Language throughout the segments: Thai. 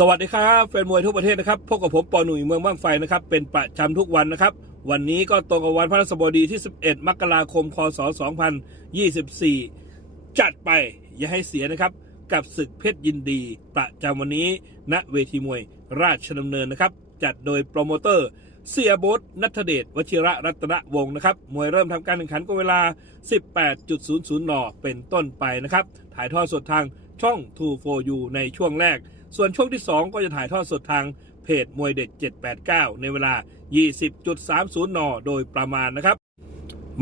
สวัสดีครับแฟนมวยทั่วประเทศนะครับพบกับผมปอหนุ่ยเมืองบ้างไฟนะครับเป็นประจำทุกวันนะครับ วันนี้ก็ตรงกับวันพระสบดีที่ 11 มกราคม คศ 2024 จัดไปอย่าให้เสียนะครับ กับศึกเพชรยินดี ประจำวันนี้ ณเวทีมวยราชดำเนินนะครับ จัดโดยโปรโมเตอร์ เสียบทนัทเดชวชิระรัตนวงศ์นะครับมวยเริ่มทำการแข่งขันก็เวลา 18.00 น เป็นต้นไปนะครับ ถ่ายทอดสดทางช่อง 2 4 u ในช่วงแรก ส่วนช่วงที่ 2 ก็จะถ่ายทอดสดทางเพจมวยเด็ด 789 ในเวลา 20.30 น โดยประมาณนะครับ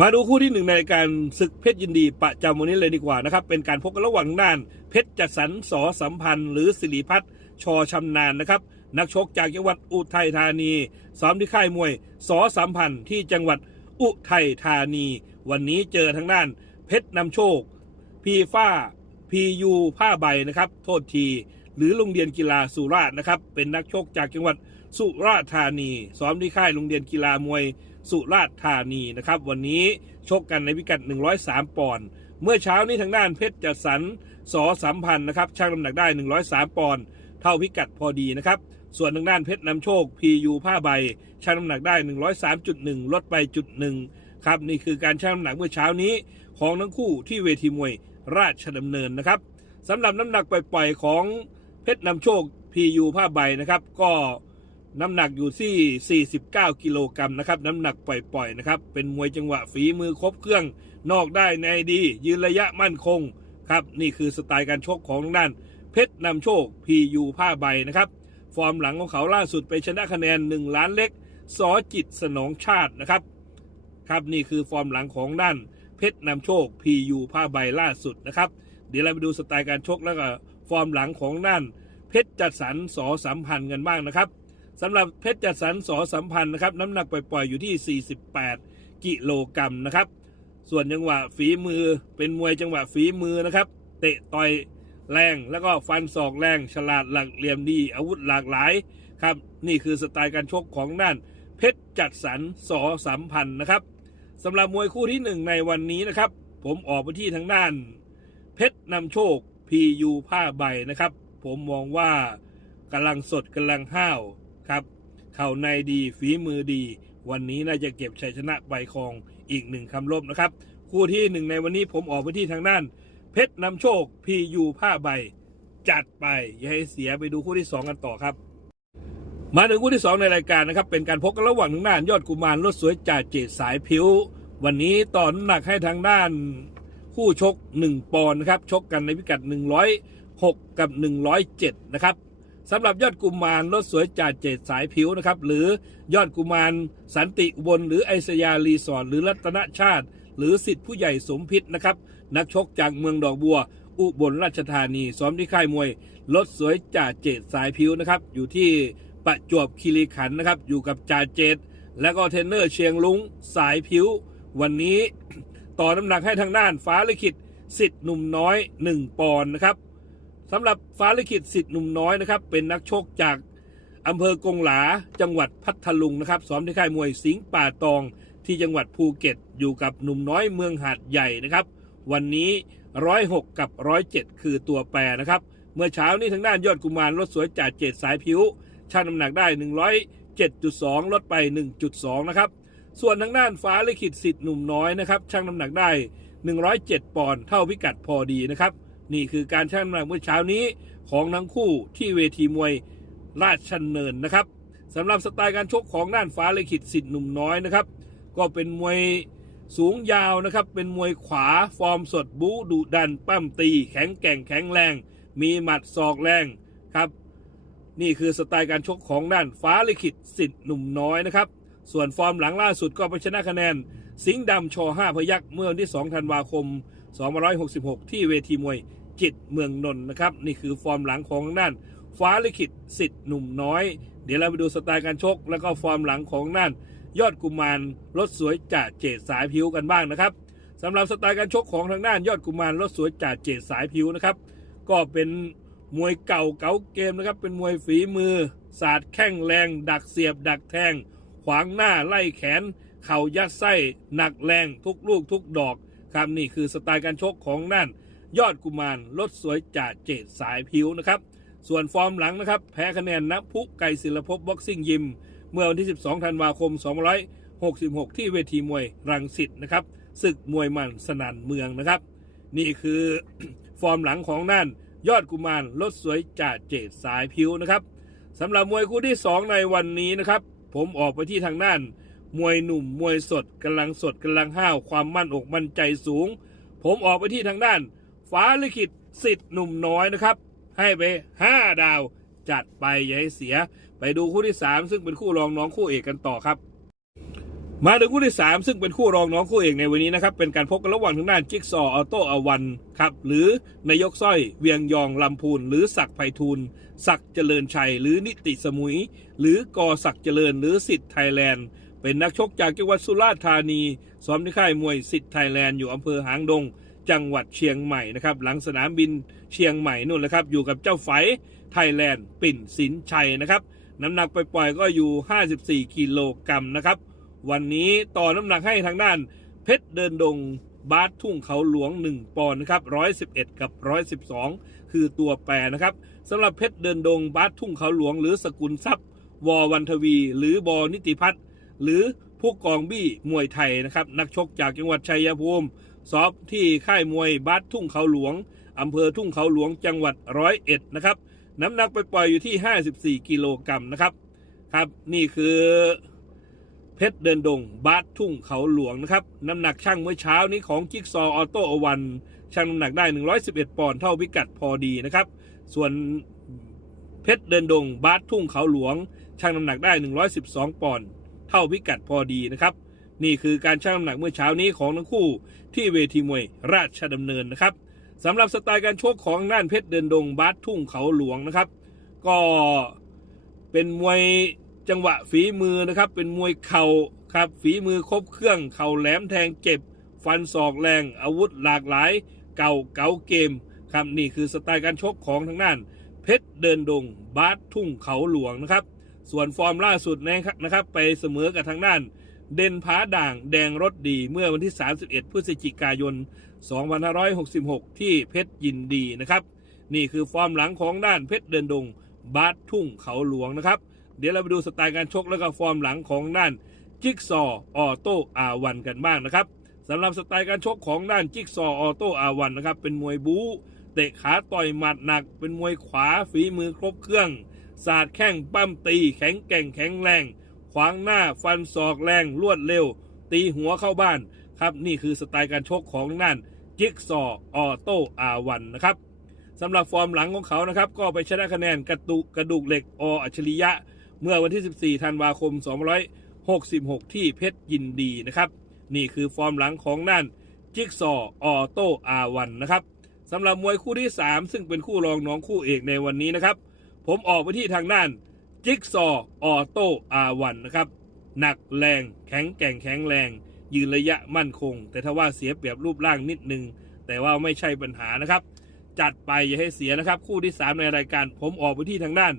มาดูคู่ที่หนึ่งในการศึกเพชรยินดีประจำวันนี้เลยดีกว่านะครับ เป็นการพบกันระหว่างด้าน เพชรจัดสรรสอสัมพันธ์ หรือสิริพัฒน์ชอชำนาญนะครับ นักชกจากจังหวัดอุทัยธานีซ้อมที่ค่ายมวยสอสัมพันธ์ที่จังหวัดอุทัยธานี วันนี้เจอทางด้าน เพชรนำโชค พีฟ้าพียูผ้าใบนะครับ โทษที หรือโรงเรียนกีฬาสุราษฎร์นะครับ เป็นนักชกจากจังหวัดสุราษฎร์ธานี ซ้อมที่ค่ายโรงเรียนกีฬามวยสุราษฎร์ธานีนะครับ วันนี้ชกกันในพิกัด 103 ปอนด์เมื่อเช้านี้ทางด้านเพชรจัดสรรสอสัมพันธ์นะครับช่างน้ำหนักได้ 103 ปอนด์เท่าพิกัดพอดีนะครับ ส่วนทางด้านเพชรนำโชค PU ผ้าใบชั่งน้ำหนักได้ 103.1 ลดไปจุดหนึ่งครับนี่คือการชั่งน้ำหนักเมื่อเช้านี้ของทั้งคู่ที่เวทีมวยราชดำเนินนะครับสำหรับน้ำหนักปล่อยๆของ เพชรนำโชค PU ผ้าใบนะครับ ก็น้ำหนักอยู่ที่ 49 กิโลกรัมนะครับ น้ำหนักปล่อยๆนะครับ เป็นมวยจังหวะฝีมือครบเครื่อง นอกได้ในดี ยืนระยะมั่นคงครับ นี่คือสไตล์การชกของทางด้าน เพชรนำโชค PU ผ้าใบนะครับ ฟอร์มหลังของเขาล่าสุดไปชนะคะแนน 1 ล้านเล็กสอจิตสนองชาตินะครับ ครับนี่คือฟอร์มหลังของด้าน เพชรนำโชค PU ผ้าใบล่าสุดนะครับ เดี๋ยวเราไปดูสไตล์การชกแล้วก็ ฟอร์มหลังของด้านเพชรจัดสรรสอสัมพันธ์กันบ้างนะครับสำหรับเพชรจัดสรรสอสัมพันธ์นะครับน้ำหนักปล่อยๆอยู่ที่ 48 กิโลกรัมนะครับ ส่วนจังหวะฝีมือเป็นมวยจังหวะฝีมือนะครับ เตะต่อยแรงแล้วก็ฟันศอกแรงฉลาดหลักเหลี่ยมดีอาวุธหลากหลายครับนี่คือสไตล์การชกของด้านเพชรจัดสรรสอสัมพันธ์นะครับสำหรับมวยคู่ที่หนึ่งในวันนี้นะครับ ผมออกไปที่ทางด้าน เพชรนำโชค PU ผ้าใบนะครับ ผมมองว่ากำลังสดกำลังห้าวครับ เข่าในดีฝีมือดี วันนี้น่าจะเก็บชัยชนะใบคองอีกหนึ่งคำลบนะครับ คู่ที่หนึ่งในวันนี้ผมออกไปที่ทางด้าน เพชรนำโชค PU ผ้าใบ จัดไป อย่าให้เสียไปดูคู่ที่ 2 กันต่อครับ มาถึงคู่ที่ 2 ในรายการนะครับ เป็นการพบกันระหว่างทางด้านยอดกุมารรถสวยจ่าเจดสายผิว วันนี้ต่อน้ำหนักให้ทางด้าน คู่ชก 1 ปอนด์นะครับชกกันในพิกัด 106 กับ 107 นะครับสำหรับยอดกุมารรถสวยจ่าเจดสายผิวนะครับหรือยอดกุมารสันติอุบลหรือไอสยารีสอร์ทหรือรัตนชาติ หรือสิทธิผู้ใหญ่สมพิษนะครับนักชกจากเมืองดอกบัว อุบลราชธานีซ้อมที่ค่ายมวยรถสวยจ่าเจดสายผิวนะครับอยู่ที่ประจวบคีรีขันธ์นะครับอยู่กับจ่าเจดและก็เทรนเนอร์เชียงลุงสายผิว วันนี้ ต่อน้ำหนักให้ทางด้านฟ้าลิขิตสิทธิ์หนุ่มน้อย 1 ปอนด์นะครับสำหรับฟ้าลิขิตสิทธิ์หนุ่มน้อยนะครับเป็นนักชกจากอำเภอกงหลาจังหวัดพัทลุงนะครับซ้อมที่ค่ายมวยสิงห์ป่าตองที่จังหวัดภูเก็ตอยู่กับหนุ่มน้อยเมืองหาดใหญ่นะครับ วันนี้ 106 กับ 107 คือตัวแปรนะครับ เมื่อเช้านี้ทางด้านยอดกุมารรถสวยจ่าเจ็ดสายผิวชั่งน้ำหนักได้ 107.2 ลดไป 1.2 นะครับ ส่วนทางด้านฟ้าลิขิตสิทธิ์หนุ่มน้อยนะครับชั่งน้ำหนักได้ 107 ปอนด์เท่าพิกัดพอดีนะครับ นี่คือการชั่งน้ำหนักเมื่อเช้านี้ของทั้งคู่ที่เวทีมวยราชดำเนินนะครับสำหรับสไตล์การชกของด้านฟ้าลิขิตสิทธิ์หนุ่มน้อยนะครับ ก็เป็นมวยสูงยาวนะครับ เป็นมวยขวาฟอร์มสดบูดุดันปั้มตี แข็งแกร่งแข็งแรง มีหมัดศอกแรงครับ นี่คือสไตล์การชกของด้านฟ้าลิขิตสิทธิ์หนุ่มน้อยนะครับ ส่วนฟอร์มหลังล่าสุดก็ไปชนะคะแนน สิงห์ดำชอ5พยักเมื่อวันที่ 2 ธันวาคม 2566 ที่เวทีมวยจิตเมืองนนท์นะครับ นี่คือฟอร์มหลังของทางด้านฟ้าลิขิตสิทธิ์หนุ่มน้อย เดี๋ยวเราไปดูสไตล์การชก แล้วก็ฟอร์มหลังของด้านยอดกุมารรถสวยจ่าเจดสายผิวกันบ้างนะครับสำหรับสไตล์การชกของทางด้านยอดกุมารรถสวยจ่าเจดสายผิวนะครับ ก็เป็นมวยเก่าเก๋าเกมนะครับ เป็นมวยฝีมือศาสตร์แข้งแรง ดักเสียบ ดักแทง ขวางหน้าไล่แขน เข่ายัดไส้หนักแรงทุกลูกทุกดอกครับนี่คือสไตล์การชกของด้านยอดกุมารรถสวยจ่าเจดสายผิวนะครับ ส่วนฟอร์มหลังนะครับ แพ้คะแนนนักพุไก่ศิลภพบ็อกซิ่งยิม เมื่อวันที่ 12 ธันวาคม 266 ที่เวทีมวยรังสิตนะครับศึกมวยมันสนันเมืองนะครับ นี่คือฟอร์มหลังของนั่น ยอดกุมารลดสวยจ่าเจดสายพิวนะครับสำหรับมวยคู่ที่ 2 ในวันนี้นะครับ ผมออกไปที่ทางด้าน มวยหนุ่มมวยสดกำลังสดกำลังห้าวความมั่นอกมั่นใจสูง ผมออกไปที่ทางด้าน ฟ้าลิขิตสิทธิ์หนุ่มน้อยนะครับ ให้ไป 5 ดาวจัดไปอย่าให้เสีย ไปดูคู่ที่ 3 ซึ่งเป็นคู่รองน้องคู่เอกกันต่อครับ มาถึงคู่ที่ 3 ซึ่งเป็นคู่รองน้องคู่เอกในวันนี้นะครับ เป็นการพบกันระหว่างทางด้านจิ๊กซอว์ออโต้อวันครับ หรือนายกสร้อยเวียงยองลำพูน หรือศักไพฑูรย์ศักเจริญชัย หรือนิติสมุย หรือกอศักเจริญ หรือสิทธิ์ไทยแลนด์ เป็นนักชกจากจังหวัดสุราษฎร์ธานีซ้อมที่ค่ายมวยสิทธิ์ไทยแลนด์อยู่อำเภอหางดง จังหวัดเชียงใหม่นะครับหลังสนามบินเชียงใหม่นู่นแหละครับอยู่กับเจ้าไฝไทยแลนด์ปิ่นสินชัยนะครับน้ำหนักไปปล่อยก็อยู่ 54กิโลกรัมนะครับ วันนี้ต่อน้ำหนักให้ทางด้าน เพชรเดินดงบาสทุ่งเขาหลวง 1 ปอนด์นะครับ111 กับ 112 คือตัวแปรนะครับสำหรับเพชรเดินดงบาสทุ่งเขาหลวง หรือสกุลทรัพย์ วอวันทวี หรือบอนิติพัฒน์หรือผู้กองบี้มวยไทยนะครับนักชกจากจังหวัดชัยภูมิสอบที่ค่ายมวยบาสทุ่งเขาหลวงอำเภอทุ่งเขาหลวงจังหวัดร้อยเอ็ดนะครับน้ำหนักไปปล่อยอยู่ที่ 54 กิโลกรัมนะครับครับนี่คือ เพชรเดินดง บาสทุ่งเขาหลวงนะครับ น้ำหนักช่างเมื่อเช้านี้ของจิ๊กซอออโต้อวันช่างน้ำหนักได้ 111 ปอนด์เท่าพิกัดพอดีนะครับ ส่วนเพชรเดินดง บาสทุ่งเขาหลวงช่างน้ำหนักได้ 112 ปอนด์เท่าพิกัดพอดีนะครับ นี่คือการชั่งน้ำหนักเมื่อเช้านี้ของทั้งคู่ที่เวทีมวยราชดำเนินนะครับสำหรับสไตล์การชกของน่านเพชรเดินดง บาสทุ่งเขาหลวงนะครับ ก็เป็นมวย จังหวะฝีมือนะครับ เป็นมวยเข่าครับฝีมือครบเครื่อง เข่าแหลมแทงเจ็บ ฟันศอกแรง อาวุธหลากหลาย เก่าเก๋าเกมครับนี่คือสไตล์การชกของทางด้าน เพชรเดินดง บาสทุ่งเขาหลวงนะครับ ส่วนฟอร์มล่าสุดนะครับ ไปเสมอกับทางด้าน เด่นผาด่างแดงรถดีเมื่อวันที่ 31 พฤศจิกายน 2566 ที่เพชรยินดีนะครับ นี่คือฟอร์มหลังของด้านเพชรเดินดง บาสทุ่งเขาหลวงนะครับ เดี๋ยวเราไปดูสไตล์การชกแล้วก็ฟอร์มหลังของด้านจิ๊กซอออโต้อาวันกันบ้างนะครับสำหรับสไตล์การชกของด้านจิ๊กซอออโต้อาวันนะครับเป็นมวยบู๊เตะขาต่อยหมัดหนัก เป็นมวยขวาฝีมือครบเครื่องสาดแข้งปั้มตีแข็งแกร่งแข็งแรง ขวางหน้าฟันศอกแรงรวดเร็ว ตีหัวเข้าบ้านครับนี่คือสไตล์การชกของด้านจิ๊กซอออโต้อาวันนะครับสำหรับฟอร์มหลังของเขานะครับ ก็ไปชนะคะแนนกระตุกกระดูกเหล็กออัจฉริยะ เมื่อวันที่ 14 ธันวาคม 2566 ที่เพชรยินดีนะครับ นี่คือฟอร์มหลังของนั่นจิ๊กซอออโต้อาวันนะครับสำหรับมวยคู่ที่ 3 ซึ่งเป็นคู่รองน้องคู่เอกในวันนี้นะครับ ผมออกไปที่ทางด้านจิ๊กซอออโต้อาวันนะครับหนักแรงแข็งแกร่งแข็งแรง ยืนระยะมั่นคง แต่ถ้าว่าเสียเปรียบรูปร่างนิดนึง แต่ว่าไม่ใช่ปัญหานะครับ จัดไปอย่าให้เสียนะครับ คู่ที่ 3 ในรายการผมออกไปที่ทางด้าน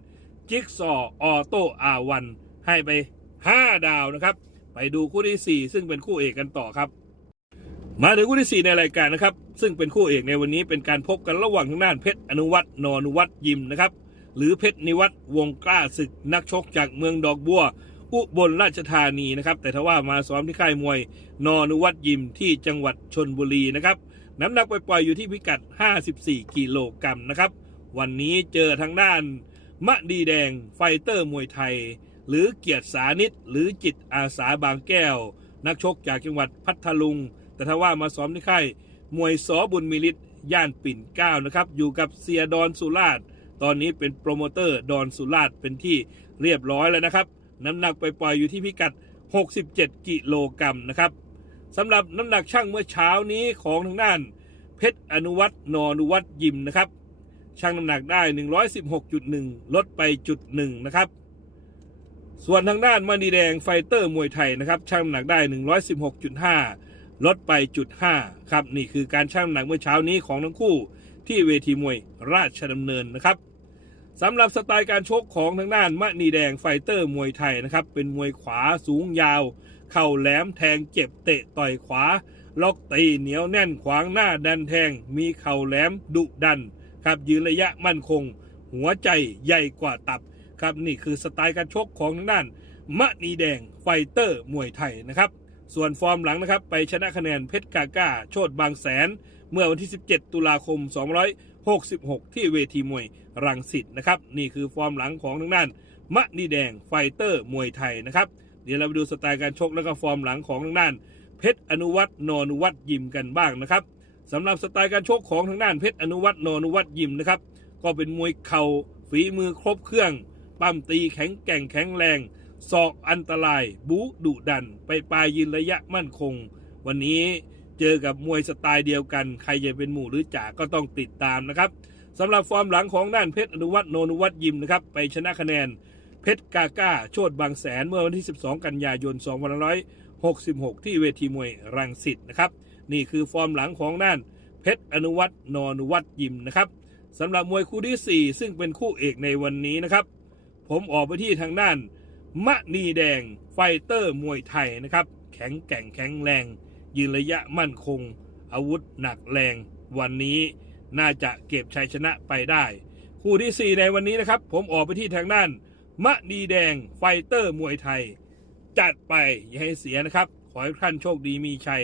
จิ๊กซอว์ออโต้อาวันให้ไป 5 ดาวนะครับ ไปดูคู่ที่ 4 ซึ่งเป็นคู่เอกกันต่อครับ มาถึงคู่ที่ 4 ในรายการนะครับ ซึ่งเป็นคู่เอกในวันนี้เป็นการพบกันระหว่างทางด้านเพชรอนุวัฒน์นอนุวัฒน์ยิมนะครับ หรือเพชรนิวัฒน์วงกล้าศึกนักชกจากเมืองดอกบัว อุบลราชธานีนะครับ แต่ถ้ว่ามาซ้อมที่ค่ายมวย นอนุวัฒน์ยิมที่จังหวัดชนบุรีนะครับน้ำหนักปปล่อยๆอยู่ที่พิกัด 54 กิโลกรัมนะครับ วันนี้เจอทางด้าน มะดีแดงไฟเตอร์มวยไทย หรือเกียรติสานิตหรือจิตอาสาบางแก้ว นักชกจากจังหวัดพัทลุง แต่ถ้าว่ามาซ้อมที่ค่ายมวยสอบุญมิลิตย่านปิ่นเกล้านะครับ อยู่กับเซียดอนสุราษฎร์ตอนนี้เป็นโปรโมเตอร์ดอนสุราษฎร์เป็นที่เรียบร้อยแล้วนะครับ น้ำหนักไปปล่อยๆอยู่ที่พิกัด 67 กิโลกรัมนะครับสำหรับน้ำหนักช่างเมื่อเช้านี้ของทางด้าน เพชรอนุวัฒน์นอนุวัฒน์ยิมนะครับ ชั่งน้ำหนักได้ 116.1 ลดไปจุดหนึ่งนะครับ ส่วนทางด้านมณีแดงไฟเตอร์มวยไทยนะครับชั่งน้ำหนักได้ 116.5 ลดไปจุด5ครับนี่คือการชั่งน้ำหนักเมื่อเช้านี้ของทั้งคู่ที่เวทีมวยราชดำเนินนะครับสำหรับสไตล์การชกของทางด้านมณีแดงไฟเตอร์มวยไทยนะครับ เป็นมวยขวาสูงยาว เข่าแหลมแทงเจ็บเตะต่อยขวา ล็อกตีเหนียวแน่นขวางหน้าดันแทง มีเข่าแหลมดุดัน ครับยืนระยะมั่นคง หัวใจใหญ่กว่าตับครับนี่คือสไตล์การชกของทางด้านมะนีแดงไฟเตอร์มวยไทยนะครับ ส่วนฟอร์มหลังนะครับ ไปชนะคะแนนเพชรกาก้า โชดบางแสน เมื่อวันที่ 17 ตุลาคม 266 ที่เวทีมวยรังสิตนะครับ นี่คือฟอร์มหลังของทางด้านมะนีแดงไฟเตอร์มวยไทยนะครับ เดี๋ยวเราไปดูสไตล์การชกแล้วก็ฟอร์มหลังของทางด้าน เพชรอนุวัฒน์นอนุวัฒน์ยิมกันบ้างนะครับ สำหรับสไตล์การชกของทางด้านเพชรอนุวัฒน์นอนุวัฒน์ยิมนะครับ ก็เป็นมวยเข่าฝีมือครบเครื่อง ปั้มตีแข็งแกร่งแข็งแรงศอกอันตราย บูดุดัน ไปปลายยืนระยะมั่นคง วันนี้เจอกับมวยสไตล์เดียวกัน ใครจะเป็นหมู่หรือจ่าก็ต้องติดตามนะครับสำหรับฟอร์มหลังของด้านเพชรอนุวัฒน์โนนุวัฒน์ยิมนะครับไปชนะคะแนนเพชรกาก้าโชดบางแสนเมื่อวันที่ 12 กันยายน 2566 ที่เวทีมวยรังสิตนะครับ นี่คือฟอร์มหลังของด้านเพชรอนุวัฒน์นอนุวัฒน์ยิมนะครับสำหรับมวยคู่ที่ 4 ซึ่งเป็นคู่เอกในวันนี้นะครับ ผมออกไปที่ทางด้าน มะนีแดงไฟเตอร์มวยไทยนะครับ แข็งแกร่งแข็งแรง ยืนระยะมั่นคง อาวุธหนักแรง วันนี้น่าจะเก็บชัยชนะไปได้ คู่ที่ 4 ในวันนี้นะครับ ผมออกไปที่ทางด้าน มะนีแดงไฟเตอร์มวยไทย จัดไปอย่าให้เสียนะครับ ขอให้ท่านโชคดีมีชัย